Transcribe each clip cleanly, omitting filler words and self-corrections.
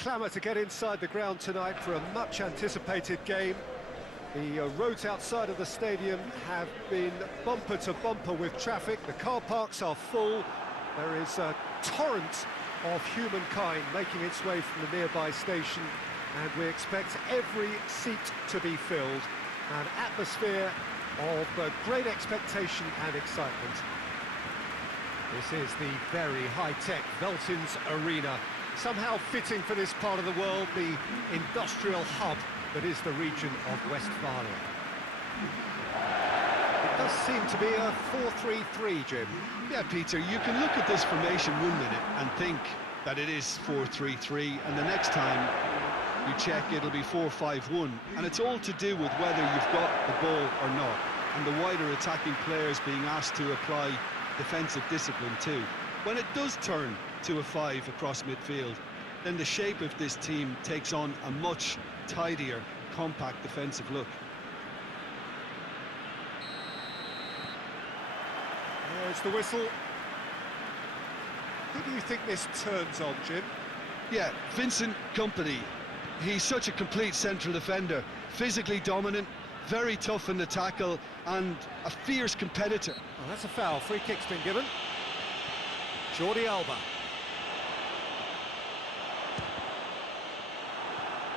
clamour to get inside the ground tonight for a much-anticipated game. The roads outside of the stadium have been bumper to bumper with traffic. The car parks are full. There is a torrent of humankind making its way from the nearby station, and we expect every seat to be filled. An atmosphere of great expectation and excitement. This is the very high-tech Veltins Arena, somehow fitting for this part of the world, the industrial hub that is the region of Westphalia. It does seem to be a 4-3-3, Jim. Yeah, Peter, you can look at this formation 1 minute and think that it is 4-3-3, and the next time you check it'll be 4-5-1, and it's all to do with whether you've got the ball or not, and the wider attacking players being asked to apply defensive discipline too. When it does turn to a 5 across midfield, then the shape of this team takes on a much tidier, compact defensive look. There's the whistle. Who do you think this turns on, Jim? Yeah, Vincent Kompany. He's such a complete central defender, physically dominant, very tough in the tackle, and a fierce competitor. Oh, that's a foul. Free kick's been given. Jordi Alba.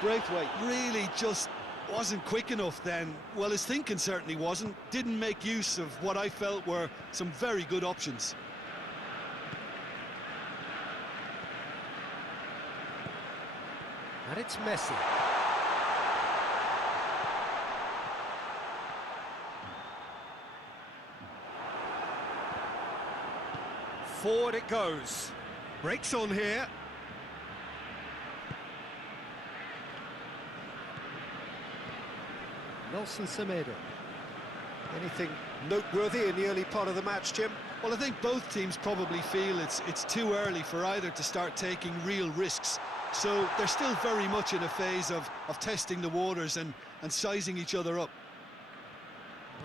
Braithwaite really just wasn't quick enough then. Well, his thinking certainly wasn't. Didn't make use of what I felt were some very good options. And it's Messi. Forward it goes. Breaks on here. Nelson Semedo. Anything noteworthy in the early part of the match, Jim? Well, I think both teams probably feel it's too early for either to start taking real risks. So they're still very much in a phase of testing the waters and sizing each other up.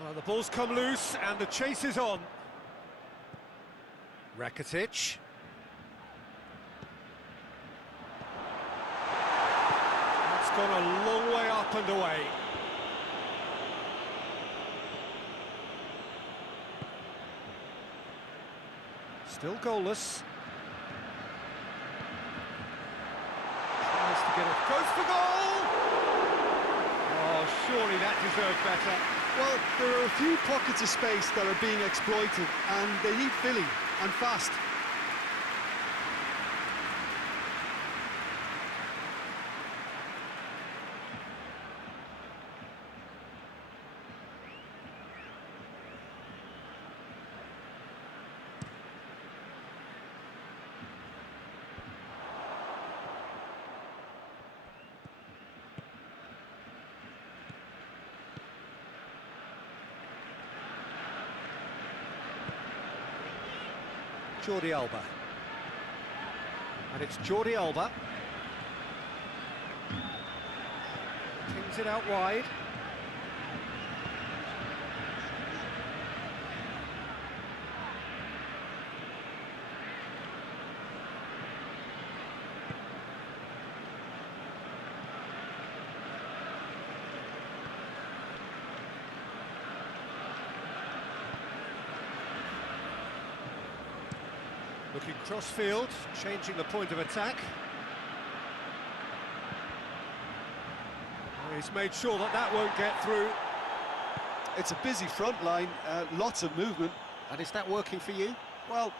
Well, the ball's come loose and the chase is on. Rakitic. It's gone a long way up and away. Still goalless. Tries to get it. Goes for goal! Oh, surely that deserved better. Well, there are a few pockets of space that are being exploited, and they need filling, and fast. Jordi Alba. And it's Jordi Alba. Pings it out wide. Looking cross-field, changing the point of attack. He's made sure that won't get through. It's a busy front line, lots of movement. And is that working for you? Well,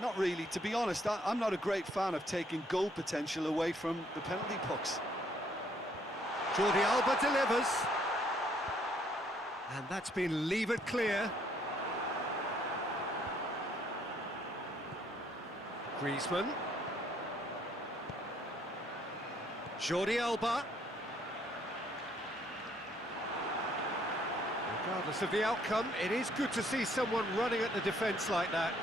not really. To be honest, I'm not a great fan of taking goal potential away from the penalty pucks. Jordi Alba delivers. And that's been levered clear. Griezmann. Jordi Alba. Regardless of the outcome, it is good to see someone running at the defence like that.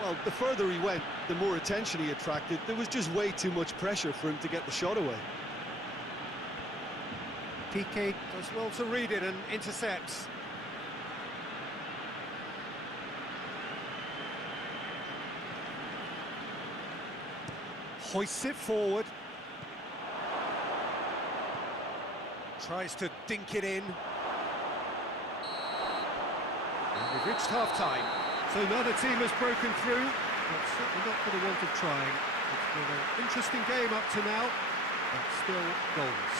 Well, the further he went, the more attention he attracted. There was just way too much pressure for him to get the shot away. Piqué does well to read it and intercepts. Hoists it forward. Tries to dink it in. And we've reached half-time. So another team has broken through, but certainly not for the want of trying. It's been an interesting game up to now, but still goals.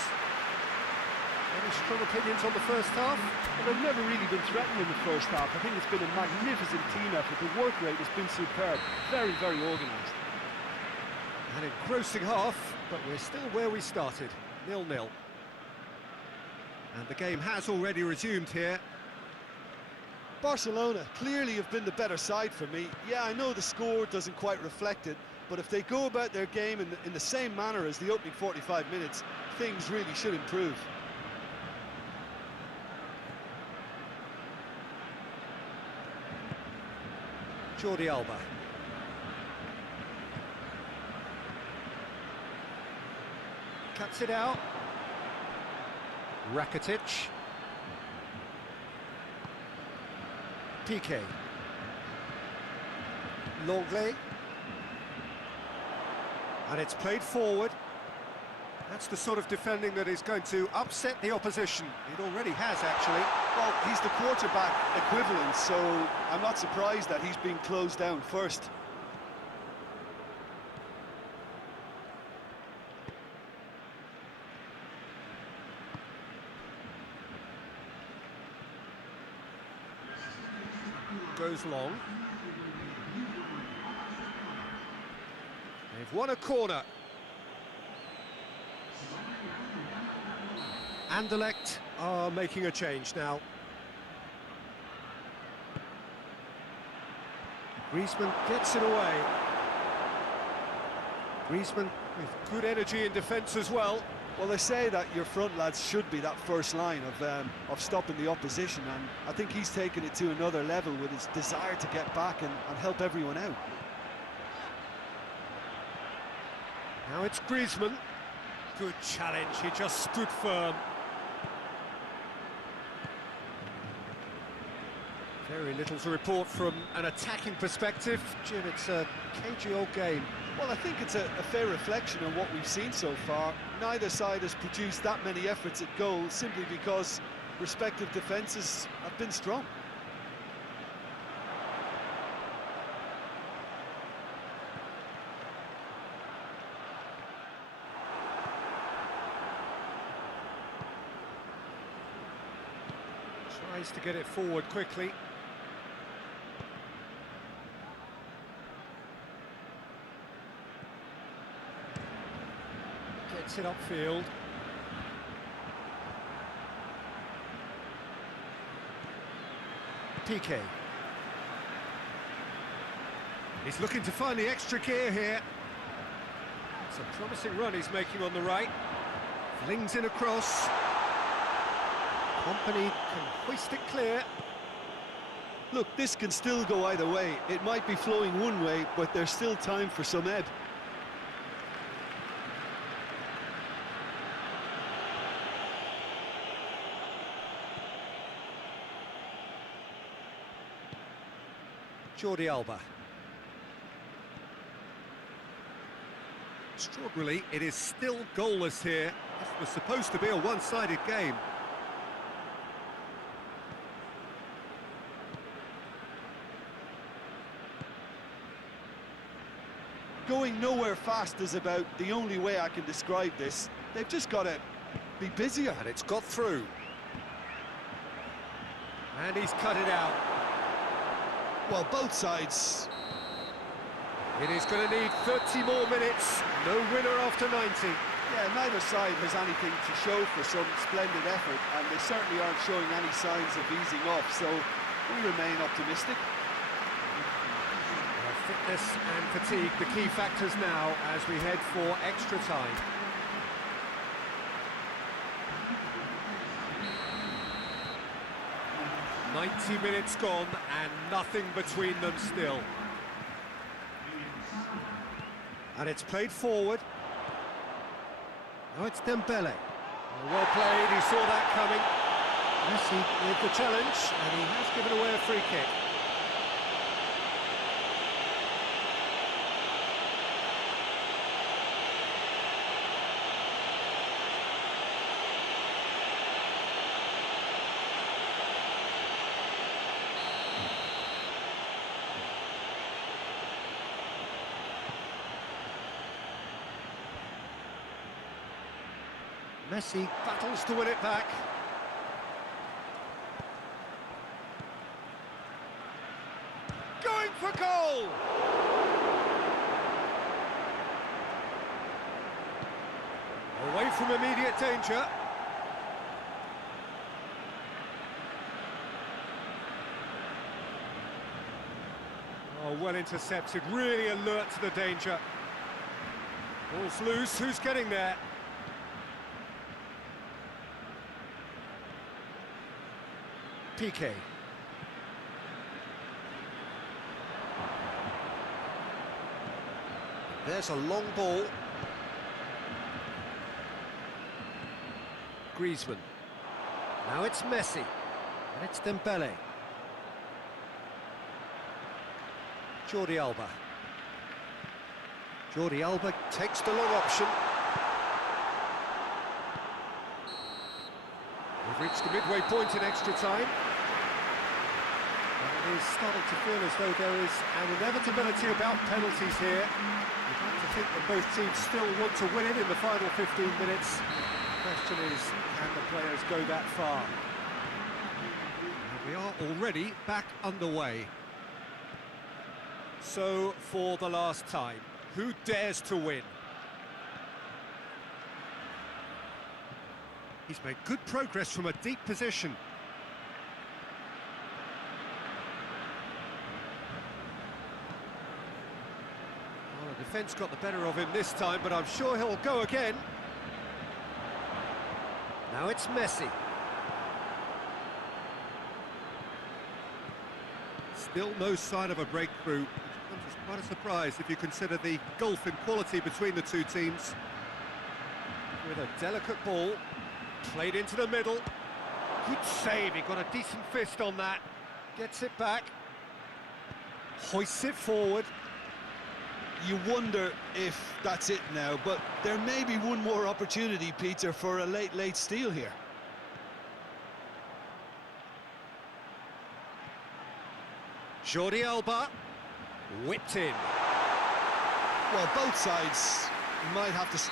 Any strong opinions on the first half? Well, they've never really been threatened in the first half. I think it's been a magnificent team effort. The work rate has been superb. Very, very organised. An engrossing half, but we're still where we started, 0-0. And the game has already resumed here. Barcelona clearly have been the better side for me. Yeah, I know the score doesn't quite reflect it, but if they go about their game in the same manner as the opening 45 minutes, things really should improve. Jordi Alba. Cuts it out. Rakitic. Piqué. Longley. And it's played forward. That's the sort of defending that is going to upset the opposition. It already has, actually. Well, he's the quarterback equivalent, so I'm not surprised that he's being closed down first. Goes long. They've won a corner. Anderlecht are making a change now. Griezmann gets it away. Griezmann with good energy in defence as well. Well, they say that your front lads should be that first line of stopping the opposition, and I think he's taken it to another level with his desire to get back and help everyone out. Now it's Griezmann. Good challenge, he just stood firm. Very little to report from an attacking perspective. Jim, it's a cagey old game. Well, I think it's a fair reflection on what we've seen so far. Neither side has produced that many efforts at goal simply because respective defences have been strong. Tries to get it forward quickly. Gets it upfield. Piqué. He's looking to find the extra gear here. It's a promising run he's making on the right. Flings in across. Company can hoist it clear. Look, this can still go either way. It might be flowing one way, but there's still time for some ebb. Jordi Alba. Extraordinarily, it is still goalless here. This was supposed to be a one-sided game. Going nowhere fast is about the only way I can describe this. They've just got to be busier. And it's got through. And he's cut it out. Well, both sides. It is going to need 30 more minutes. No winner after 90. Yeah, neither side has anything to show for some splendid effort, and they certainly aren't showing any signs of easing off, so we remain optimistic. Fitness and fatigue, the key factors now as we head for extra time. "90 minutes gone and nothing between them still. And it's played forward. Now it's Dembele. Well played, he saw that coming. Messi with the challenge, and he has given away a free kick. Messi battles to win it back. Going for goal! Away from immediate danger. Oh, well intercepted, really alert to the danger. Ball's loose, who's getting there? Piqué. There's a long ball. Griezmann. Now it's Messi. And it's Dembele. Jordi Alba. Jordi Alba takes the long option. We've reached the midway point in extra time. And it is starting to feel as though there is an inevitability about penalties here. You'd like to think that both teams still want to win it in the final 15 minutes. The question is, can the players go that far? And we are already back underway. So, for the last time, who dares to win? He's made good progress from a deep position. Well, the defence got the better of him this time, but I'm sure he'll go again. Now it's Messi. Still no sign of a breakthrough. It's quite a surprise if you consider the gulf in quality between the two teams. With a delicate ball, played into the middle. Good save, he got a decent fist on that. Gets it back. Hoists it forward. You wonder if that's it now, but there may be one more opportunity, Peter, for a late steal here. Jordi Alba, whipped in. Well, both sides might have to...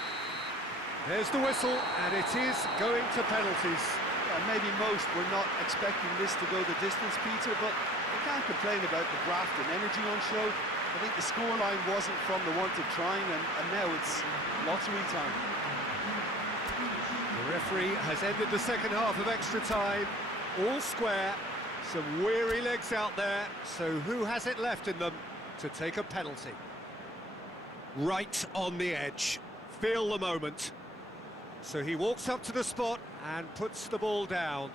There's the whistle, and it is going to penalties. Yeah, maybe most were not expecting this to go the distance, Peter, but you can't complain about the graft and energy on show. I think the scoreline wasn't from the want of trying, and now it's lottery time. The referee has ended the second half of extra time, all square. Some weary legs out there, so who has it left in them to take a penalty? Right on the edge. Feel the moment. So he walks up to the spot and puts the ball down.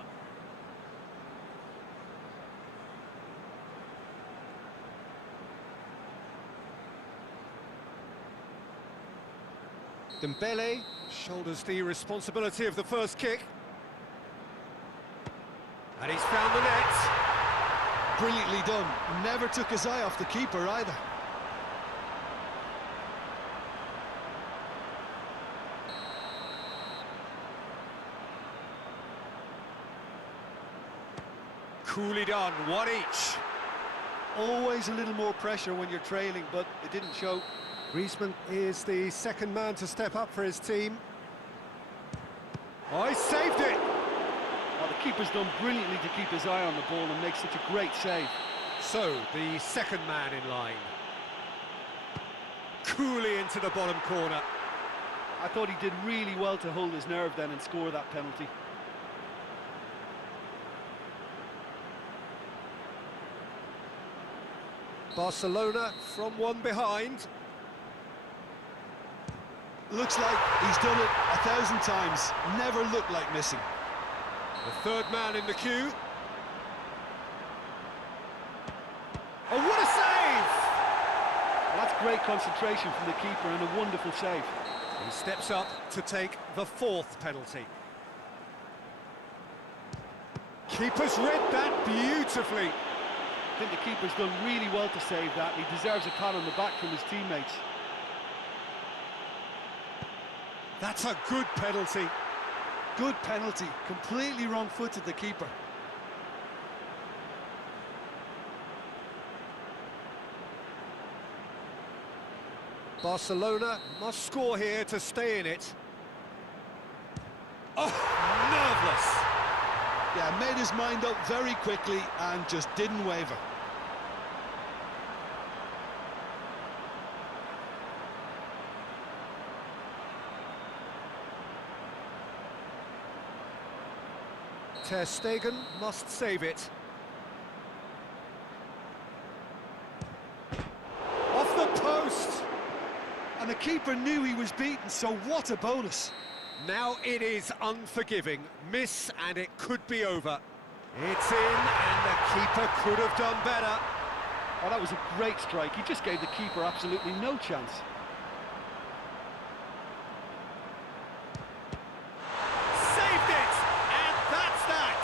Dembele shoulders the responsibility of the first kick. And he's found the net. Brilliantly done. Never took his eye off the keeper either. Coolly done, one each. Always a little more pressure when you're trailing, but it didn't show. Griezmann is the second man to step up for his team. Oh, he saved it! Well, the keeper's done brilliantly to keep his eye on the ball and make such a great save. So, the second man in line. Coolly into the bottom corner. I thought he did really well to hold his nerve then and score that penalty. Barcelona from one behind. Looks like he's done it 1,000 times. Never looked like missing. The third man in the queue. Oh, what a save! Well, that's great concentration from the keeper and a wonderful save. He steps up to take the fourth penalty. Keeper's read that beautifully. I think the keeper's done really well to save that. He deserves a pat on the back from his teammates. That's a good penalty. Good penalty. Completely wrong-footed, the keeper. Barcelona must score here to stay in it. Oh, nerveless. Yeah, made his mind up very quickly and just didn't waver. Ter Stegen must save it. Off the post! And the keeper knew he was beaten, so what a bonus. Now it is unforgiving. Miss and it could be over. It's in and the keeper could have done better. Oh, that was a great strike. He just gave the keeper absolutely no chance. Saved it! And that's that!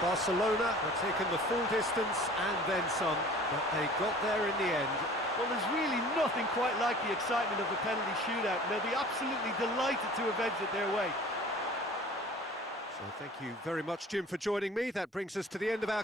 Barcelona have taken the full distance and then some, but they got there in the end. Well, there's really nothing quite like the excitement of a penalty shootout. They'll be absolutely delighted to have edged it their way. So thank you very much, Jim, for joining me. That brings us to the end of our